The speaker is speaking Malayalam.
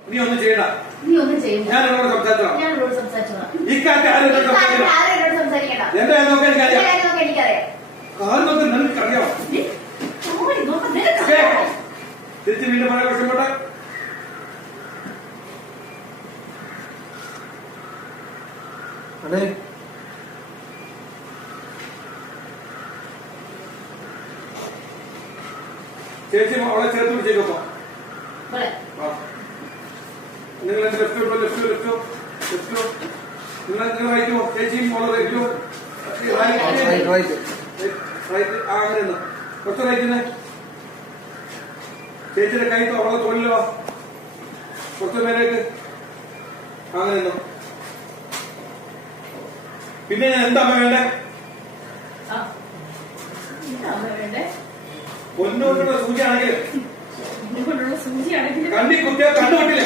നീ ഒന്നും ചെയ്യണ്ട. ഞാൻ എന്നോട് സംസാരിച്ചോളാം. ഇക്കാലത്ത് ആരോട് സംസാരിക്കണ്ട. എന്റെ കാര്യം നോക്കാൻ എനിക്കറിയാം. കാര്യം നോക്കാൻ നിനക്ക് അറിയാമോ? തിരിച്ച് വീണ്ടും പറയാൻ കഷ്ടപ്പെട്ടെ. അതെ ചേച്ചി അവളെ ചേർത്ത് പിടിച്ചേക്കപ്പോ നിങ്ങൾ എന്റെ ലെഫ്റ്റ് നിങ്ങൾ റൈറ്റോ ചേച്ചിയും മോളെ റൈറ്റോ റൈറ്റ് അങ്ങനെ കുറച്ച് റൈറ്റിനെ ചേച്ചിയുടെ കൈ അവളെ തൊഴിലോ കുറച്ച് പേരേക്ക് അങ്ങനെ പിന്നെ ഞാൻ എന്താ വേണ്ടേ പൊന്നുകൊണ്ടുള്ള സൂചിയാണെങ്കിൽ കണ്ണി കുത്തിയാൽ കണ്ണുകൊണ്ടില്ലേ